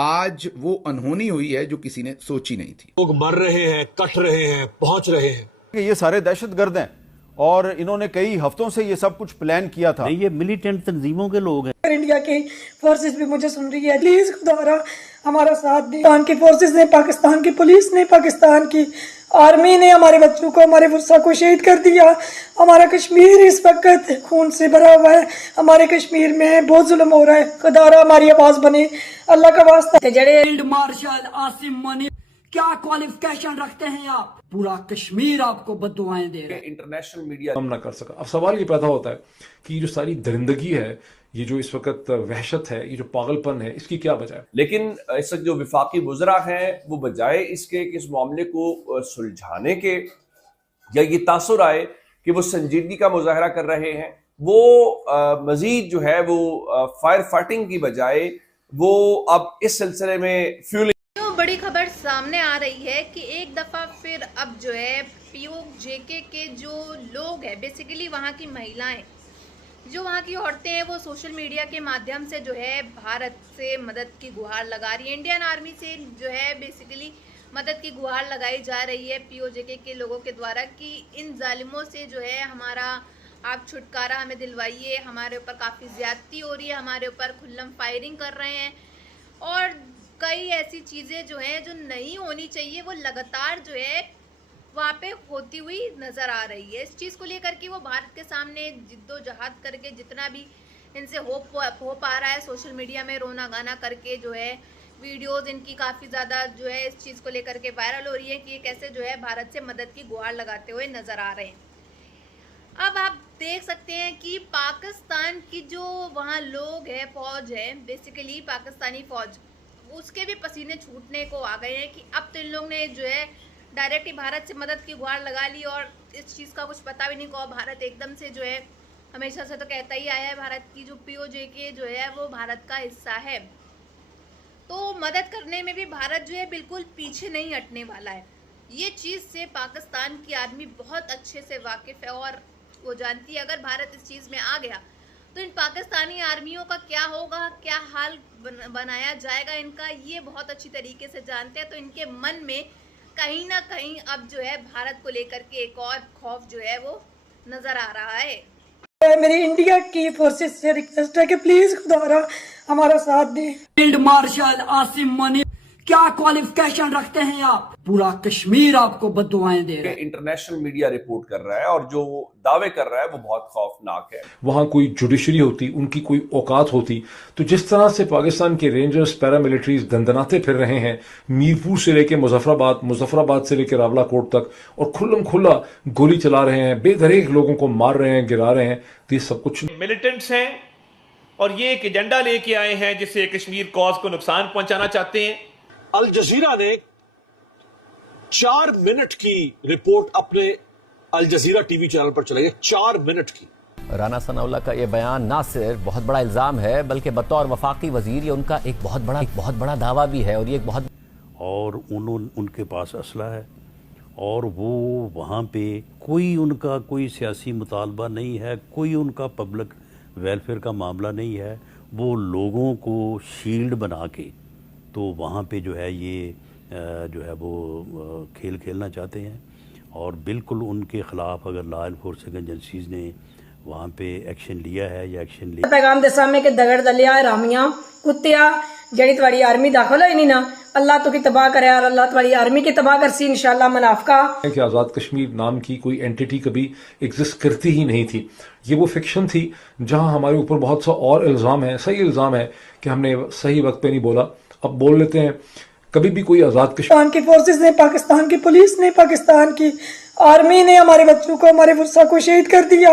आज वो अनहोनी हुई है जो किसी ने सोची नहीं थी। लोग मर रहे हैं, कट रहे हैं, पहुंच रहे हैं। ये सारे दहशतगर्द हैं और इन्होंने कई हफ्तों से ये सब कुछ प्लान किया था। ये मिलिटेंट तंजीमों के लोग हैं। इंडिया की फोर्सेस भी मुझे सुन रही है, प्लीज खुदारा हमारा साथ दें। पाकिस्तान की फोर्सेस ने, पाकिस्तान की पुलिस ने, पाकिस्तान की आर्मी ने हमारे बच्चों को, हमारे वर्षा को शहीद कर दिया। हमारा कश्मीर इस वक्त खून से भरा हुआ है। हमारे कश्मीर में बहुत जुल्म हो रहा है। खुदारा हमारी आवाज बने, अल्लाह का वास्ता। फील्ड मार्शल आसिम मनी, क्या क्वालिफिकेशन रखते हैं आप? पूरा कश्मीर आपको बद्दुआएं दे रहे हैं। इंटरनेशनल मीडिया हम ना कर सका। अब सवाल ये पैदा होता है कि जो सारी दरिंदगी है, ये जो इस वक्त वहशत है, ये जो पागलपन है, इसकी क्या वजह है? लेकिन इस वक्त जो विफाकी वज़रा हैं वो बजाय इसके कि इस मामले को सुलझाने के या ये तासुर आए कि वो संजीदगी का मुजाहरा कर रहे हैं, वो मजीद जो है वो फायर फाइटिंग की बजाय वो अब इस सिलसिले में फ्यूल। बड़ी खबर सामने आ रही है कि एक दफा फिर अब जो है POJK के जो लोग हैं, बेसिकली वहाँ की महिलाएं, जो वहाँ की औरतें हैं, वो सोशल मीडिया के माध्यम से जो है भारत से मदद की गुहार लगा रही है। इंडियन आर्मी से जो है बेसिकली मदद की गुहार लगाई जा रही है POJK के लोगों के द्वारा कि इन जालिमों से जो है हमारा आप छुटकारा हमें दिलवाइए, हमारे ऊपर काफ़ी ज़्यादती हो रही है, हमारे ऊपर खुल्लम फायरिंग कर रहे हैं और कई ऐसी चीज़ें जो हैं जो नहीं होनी चाहिए वो लगातार जो है वहाँ पे होती हुई नज़र आ रही है। इस चीज़ को लेकर के वो भारत के सामने जिद्दोजहद करके जितना भी इनसे हो पा रहा है, सोशल मीडिया में रोना गाना करके जो है वीडियोस इनकी काफ़ी ज़्यादा जो है इस चीज़ को लेकर के वायरल हो रही है कि ये कैसे जो है भारत से मदद की गुहार लगाते हुए नज़र आ रहे हैं। अब आप देख सकते हैं कि पाकिस्तान की जो वहाँ लोग हैं, फौज है, बेसिकली पाकिस्तानी फौज, उसके भी पसीने छूटने को आ गए हैं कि अब तो इन लोग ने जो है डायरेक्ट ही भारत से मदद की गुहार लगा ली और इस चीज़ का कुछ पता भी नहीं को। भारत एकदम से जो है हमेशा से तो कहता ही आया है भारत की जो POJK जो है वो भारत का हिस्सा है, तो मदद करने में भी भारत जो है बिल्कुल पीछे नहीं हटने वाला है। ये चीज़ से पाकिस्तान की आर्मी बहुत अच्छे से वाकिफ़ है और वो जानती है अगर भारत इस चीज़ में आ गया तो इन पाकिस्तानी आर्मियों का क्या होगा, क्या हाल बनाया जाएगा इनका, ये बहुत अच्छी तरीके से जानते हैं। तो इनके मन में कहीं ना कहीं अब जो है भारत को लेकर के एक और खौफ जो है वो नजर आ रहा है। मेरी इंडिया की फोर्सेस से रिक्वेस्ट है कि प्लीज खुदारा हमारा साथ दें। फील्ड मार्शल आसिम मनी, क्या क्वालिफिकेशन रखते हैं आप? पूरा कश्मीर आपको बद्दुआएं दे रहे हैं। इंटरनेशनल मीडिया रिपोर्ट कर रहा है और जो दावे कर रहा है वो बहुत खौफनाक है। वहां कोई जुडिशरी होती, उनकी कोई औकात होती, तो जिस तरह से पाकिस्तान के रेंजर्स, पैरामिलिट्रीज दंदनाते फिर रहे हैं मीरपुर से लेकर मुजफ्फराबाद, मुजफ्फराबाद से लेकर रावलाकोट तक, और खुल्लम खुल्ला गोली चला रहे हैं, बेदरेक लोगों को मार रहे हैं, गिरा रहे हैं, तो ये सब कुछ मिलिटेंट्स हैं और ये एक एजेंडा लेके आए हैं जिससे कश्मीर कॉज को नुकसान पहुंचाना चाहते हैं। अल जजीरा ने 4 मिनट की रिपोर्ट अपने अल जजीरा टीवी चैनल पर चलाई है, 4 मिनट की। राना सनाउल्लाह का ये बयान ना सिर्फ बहुत बड़ा इल्जाम है बल्कि बतौर वफाकी वजीर ये उनका एक बहुत बड़ा दावा भी है और ये एक बहुत और उनके पास असला है और वो वहाँ पे कोई सियासी मुतालबा नहीं है, कोई उनका पब्लिक वेलफेयर का मामला नहीं है। वो लोगों को शील्ड बना के तो वहाँ पे जो है ये जो है वो खेल खेलना चाहते हैं और बिल्कुल उनके ख़िलाफ़ अगर लॉ एनफोर्सिंग एजेंसीज़ ने वहाँ पे एक्शन लिया है या एक्शन लिया। पैगाम दे सामने के दगड़ दलिया रामिया कुत्तिया जड़ी तुम्हारी आर्मी दाखिल होई नहीं ना, अल्लाह तो की तबाह करे और अल्लाह तुम्हारी आर्मी की तबाह कर सी इंशाल्लाह मुनाफिका। कि आज़ाद कश्मीर नाम की कोई एंटिटी कभी एग्जिस्ट करती ही नहीं थी, ये वो फिक्शन थी जहां हमारे ऊपर बहुत सा और इल्ज़ाम है। सही इल्ज़ाम है कि हमने सही वक्त पे नहीं बोला, अब बोल लेते हैं। कभी भी कोई आज़ाद कश्मीर की फोर्सेस ने, पाकिस्तान की पुलिस ने, पाकिस्तान की आर्मी ने हमारे बच्चों को, हमारे वर्षा को शहीद कर दिया।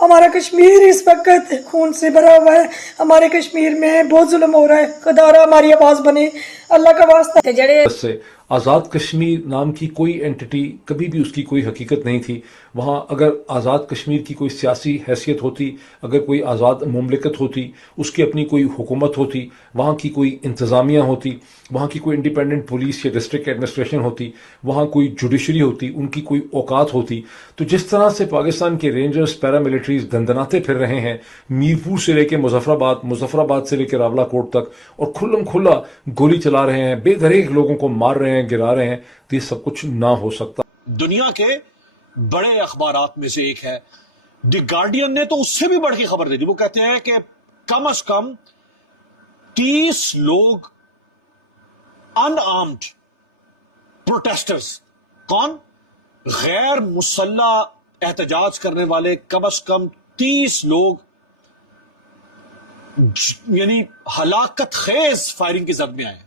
हमारा कश्मीर इस वक्त खून से भरा हुआ है। हमारे कश्मीर में बहुत जुल्म हो रहा है। खुदारा हमारी आवाज बने, अल्लाह का वास्ता। जड़े से आज़ाद कश्मीर नाम की कोई एंटिटी, कभी भी उसकी कोई हकीकत नहीं थी। वहाँ अगर आज़ाद कश्मीर की कोई सियासी हैसियत होती, अगर कोई आज़ाद मुमलिकत होती, उसकी अपनी कोई हुकूमत होती, वहाँ की कोई इंतज़ामिया होती, वहाँ की कोई इंडिपेंडेंट पुलिस या डिस्ट्रिक्ट एडमिनिस्ट्रेशन होती, वहाँ कोई जुडिशरी होती, उनकी कोई औकात होती तो जिस तरह से पाकिस्तान के रेंजर्स पैरामिलिट्रीज दंदनाते फिर रहे हैं मीरपुर से लेकर मुजफ्फराबाद, मुजफ्फराबाद से लेकर रावला कोट तक, और खुल्लम खुल्ला गोली चला रहे हैं, बेदरीक लोगों को मार रहे हैं, गिरा रहे हैं, तो ये सब कुछ ना हो सकता। दुनिया के बड़े अखबारात में से एक है द गार्डियन ने तो उससे भी बढ़ के खबर दे दी। वो कहते हैं कि कम से कम 30 लोग अनआर्म्ड प्रोटेस्टर्स, कौन, गैर मुसल्ला एहतजाज करने वाले कम से कम 30 लोग यानी हलाकत खेज फायरिंग की जद में आए,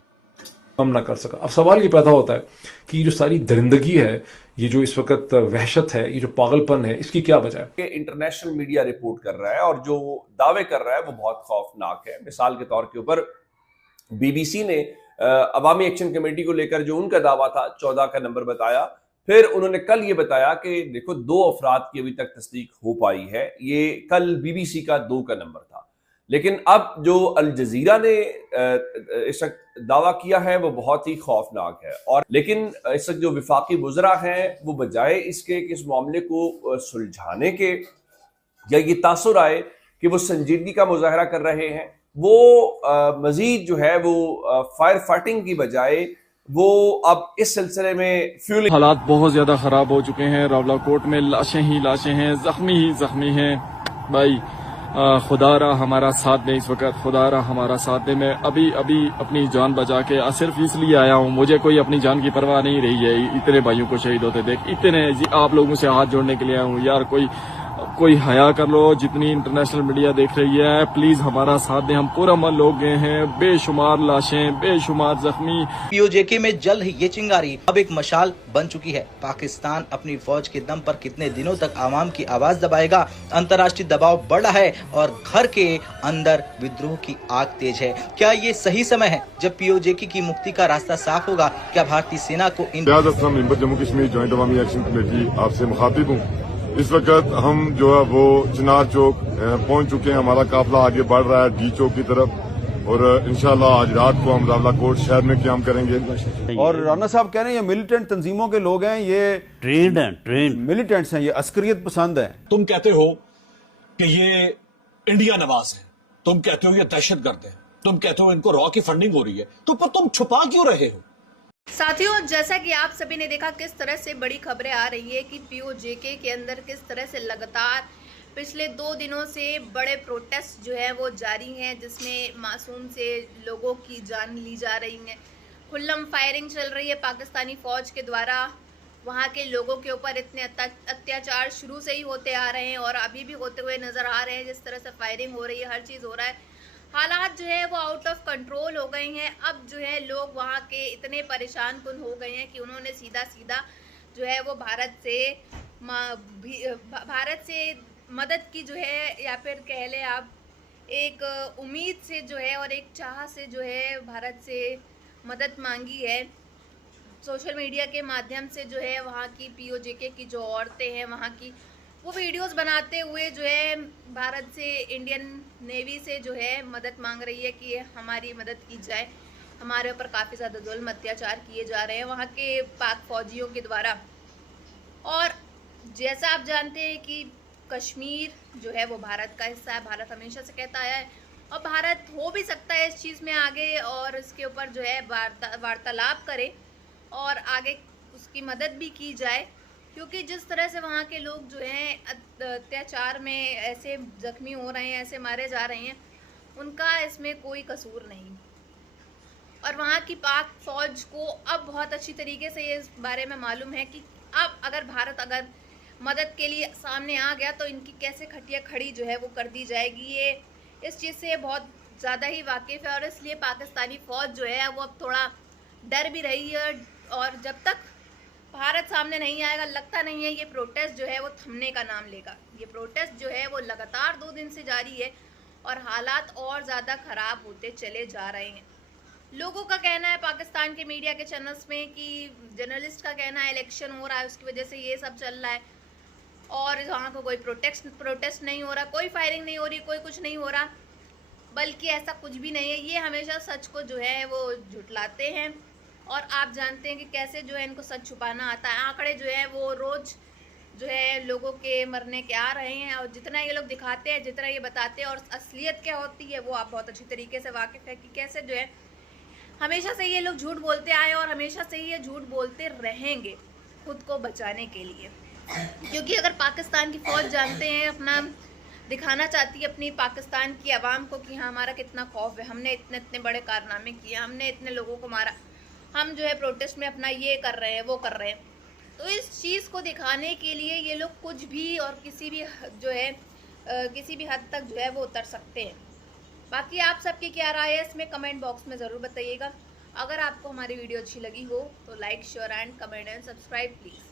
हम ना कर सका। अब सवाल ये पैदा होता है कि ये जो सारी दरिंदगी है, ये जो इस वक्त वहशत है, ये जो पागलपन है, इसकी क्या वजह है? इंटरनेशनल मीडिया रिपोर्ट कर रहा है और जो दावे कर रहा है वो बहुत खौफनाक है। मिसाल के तौर के ऊपर बीबीसी ने अवामी एक्शन कमेटी को लेकर जो उनका दावा था 14 का नंबर बताया, फिर उन्होंने कल ये बताया कि देखो 2 अफराद की अभी तक तस्दीक हो पाई है। ये कल बीबीसी का 2 का नंबर था, लेकिन अब जो अल जजीरा ने इस वक्त दावा किया है वो बहुत ही खौफनाक है। और लेकिन इस वक्त जो विफाकी वुज़रा हैं वो बजाय इसके कि इस मामले को सुलझाने के या ये तासुर आए कि वो संजीदगी का मुजाहरा कर रहे हैं, वो मजीद जो है वो फायर फाइटिंग की बजाय वो अब इस सिलसिले में फ्यूलिंग। हालात बहुत ज्यादा खराब हो चुके हैं। रावला कोट में लाशें ही लाशें हैं, जख्मी ही जख्मी हैं। भाई खुदारा हमारा साथ दे, इस वक्त खुदारा हमारा साथ दे। मैं अभी अपनी जान बचा के सिर्फ इसलिए आया हूँ, मुझे कोई अपनी जान की परवाह नहीं रही है। इतने भाइयों को शहीद होते देख, इतने आप लोगों से हाथ जोड़ने के लिए आया हूँ। यार कोई हया कर लो, जितनी इंटरनेशनल मीडिया देख रही है प्लीज हमारा साथ दें। हम पूरा मन लोग गए हैं, बेशुमार लाशें, बेशुमार जख्मी। पीओजेके में जल ये चिंगारी अब एक मशाल बन चुकी है। पाकिस्तान अपनी फौज के दम पर कितने दिनों तक आवाम की आवाज दबाएगा? अंतर्राष्ट्रीय दबाव बढ़ रहा है और घर के अंदर विद्रोह की आग तेज है। क्या ये सही समय है जब पीओजेके की मुक्ति का रास्ता साफ होगा? क्या भारतीय सेना को जम्मू कश्मीर ज्वाइंट अवामी एक्शन कमेटी आपसे मुखातिब हूँ। इस वक्त हम जो है वो चिनार चौक पहुंच चुके हैं। हमारा काफिला आगे बढ़ रहा है डी चौक की तरफ और इंशाल्लाह आज रात को हम रावला कोट शहर में क्याम करेंगे। और राना साहब कह रहे हैं ये मिलिटेंट तंजीमों के लोग हैं, ये ट्रेंड मिलिटेंट्स हैं, ये अस्करियत पसंद है। तुम कहते हो कि ये इंडिया नवाज है, तुम कहते हो ये दहशतगर्द है, तुम कहते हो इनको रॉ की फंडिंग हो रही है, तो पर तुम छुपा क्यों रहे हो? साथियों, जैसा कि आप सभी ने देखा किस तरह से बड़ी खबरें आ रही है कि पीओजेके के अंदर किस तरह से लगातार पिछले 2 दिनों से बड़े प्रोटेस्ट जो है वो जारी हैं, जिसमें मासूम से लोगों की जान ली जा रही है। खुल्लम फायरिंग चल रही है पाकिस्तानी फौज के द्वारा। वहाँ के लोगों के ऊपर इतने अत्याचार शुरू से ही होते आ रहे हैं और अभी भी होते हुए नजर आ रहे हैं। जिस तरह से फायरिंग हो रही है, हर चीज़ हो रहा है, हालात जो है वो आउट ऑफ कंट्रोल हो गए हैं। अब जो है लोग वहाँ के इतने परेशान कुन हो गए हैं कि उन्होंने सीधा जो है वो भारत से मदद की जो है, या फिर कह लें आप एक उम्मीद से जो है और एक चाह से जो है भारत से मदद मांगी है। सोशल मीडिया के माध्यम से जो है वहाँ की पीओजेके की जो औरतें हैं वहाँ की, वो वीडियोस बनाते हुए जो है भारत से, इंडियन नेवी से जो है मदद मांग रही है कि हमारी मदद की जाए। हमारे ऊपर काफ़ी ज़्यादा जुल्म अत्याचार किए जा रहे हैं वहाँ के पाक फौजियों के द्वारा। और जैसा आप जानते हैं कि कश्मीर जो है वो भारत का हिस्सा है, भारत हमेशा से कहता आया है और भारत हो भी सकता है इस चीज़ में आगे और इसके ऊपर जो है वार्तालाप करे और आगे उसकी मदद भी की जाए, क्योंकि जिस तरह से वहाँ के लोग जो हैं अत्याचार में ऐसे जख्मी हो रहे हैं, ऐसे मारे जा रहे हैं, उनका इसमें कोई कसूर नहीं। और वहाँ की पाक फौज को अब बहुत अच्छी तरीके से इस बारे में मालूम है कि अब अगर भारत मदद के लिए सामने आ गया तो इनकी कैसे खटिया खड़ी जो है वो कर दी जाएगी। ये इस चीज़ से बहुत ज़्यादा ही वाकिफ़ है और इसलिए पाकिस्तानी फ़ौज जो है वो अब थोड़ा डर भी रही है। और जब तक भारत सामने नहीं आएगा, लगता नहीं है ये प्रोटेस्ट जो है वो थमने का नाम लेगा। ये प्रोटेस्ट जो है वो लगातार 2 दिन से जारी है और हालात और ज़्यादा ख़राब होते चले जा रहे हैं। लोगों का कहना है, पाकिस्तान के मीडिया के चैनल्स में, कि जर्नलिस्ट का कहना है इलेक्शन हो रहा है उसकी वजह से ये सब चल रहा है और वहाँ को कोई प्रोटेस्ट नहीं हो रहा, कोई फायरिंग नहीं हो रही, कोई कुछ नहीं हो रहा, बल्कि ऐसा कुछ भी नहीं है। ये हमेशा सच को जो है वो झुटलाते हैं और आप जानते हैं कि कैसे जो है इनको सच छुपाना आता है। आंकड़े जो है वो रोज़ जो है लोगों के मरने के आ रहे हैं, और जितना ये लोग दिखाते हैं, जितना ये बताते हैं और असलियत क्या होती है वो आप बहुत अच्छी तरीके से वाकिफ़ है कि कैसे जो है हमेशा से ये लोग झूठ बोलते आए और हमेशा से ये झूठ बोलते रहेंगे खुद को बचाने के लिए। क्योंकि अगर पाकिस्तान की फ़ौज जानते हैं, अपना दिखाना चाहती है अपनी पाकिस्तान की आवाम को कि हाँ हमारा कितना खौफ है, हमने इतने इतने बड़े कारनामे किए, हमने इतने लोगों को मारा, हम जो है प्रोटेस्ट में अपना ये कर रहे हैं वो कर रहे हैं, तो इस चीज़ को दिखाने के लिए ये लोग कुछ भी और किसी भी जो है किसी भी हद तक जो है वो उतर सकते हैं। बाकी आप सबकी क्या राय है इसमें कमेंट बॉक्स में ज़रूर बताइएगा। अगर आपको हमारी वीडियो अच्छी लगी हो तो like share and comment and subscribe please.